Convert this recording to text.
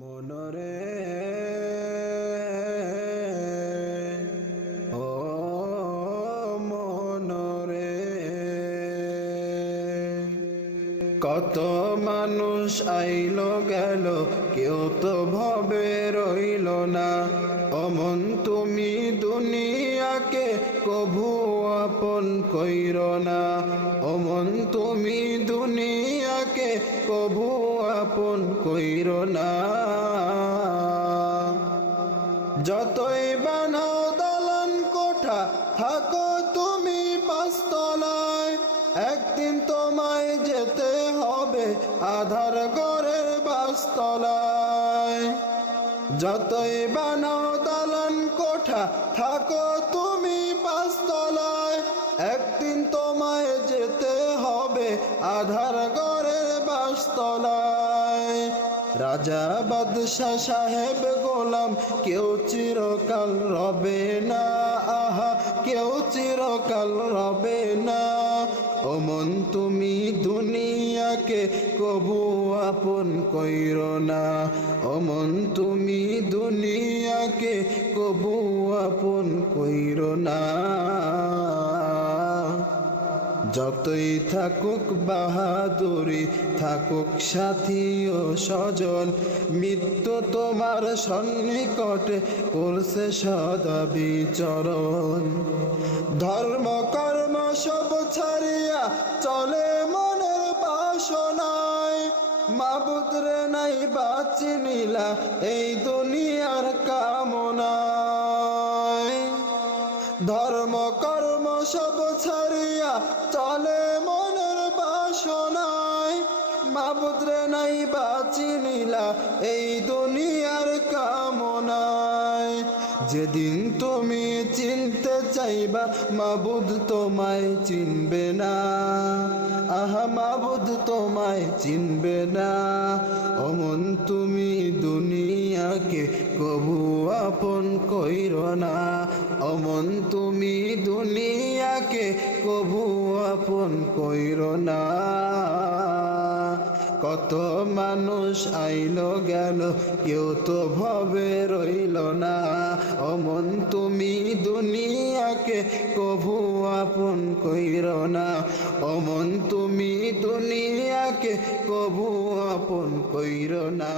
মনরে ও মনরে কত মানুষ আইলো গেল কেউ তো ভবে রইল না। অমন তুমি দুনিয়াকে কভু আপন কইর না। অমন তুমি দুনিয়াকে কভু আপন কইর না। যতই বানাও দালান কোঠা থাকো তুমি পাঁচতলায়, একদিন তোমায় যেতে হবে আধার ঘরের বাসতলায়। যতই বানাও দালান কোঠা থাকো তুমি পাঁচতলায়, একদিন তোমায় যেতে হবে আধার ঘরের বাসতলায়। রাজা বাদশাহ সাহেব গোলাম কেউ চিরকাল রবে না, আহা কেউ চিরকাল রবে না। অমন তুমি দুনিয়াকে কবু আপন কইর না। অমন তুমি দুনিয়াকে কবু আপন কইর না। যতই থাকুক বাহাদুরি থাকুক সাথী ও স্বজন, মৃত্যু তোমার সন্নিকটে করছে সদা বিচরণ। ধর্ম কর্ম সব ছাড়িয়া চলে মনের বাসনায়, মাবুদ রে নাই বাঁচি নিলা এই দুনিয়ার কামনায়। ধর্ম কর্ম সব ছাড়িয়া চলে মনের বাসনায়, মাবুদ রে নাই বাঁচি নিলা এই দুনিয়ার কামনায়। যেদিন তুমি চিনতে চাইবা মাবুদ তোমায় চিনবে না, আহা মাবুদ তোমায় চিনবে না। অমন তুমি দুনিয়াকে কবু আপন কইর না। অমন তুমি দুনিয়াকে কবু আপন কইর না। কত মানুষ আইলো গেল কেউ তো ভবে রইল না। অমন তুমি দুনিয়াকে কভু আপন কইর না। অমন তুমি দুনিয়াকে কভু আপন কইর না।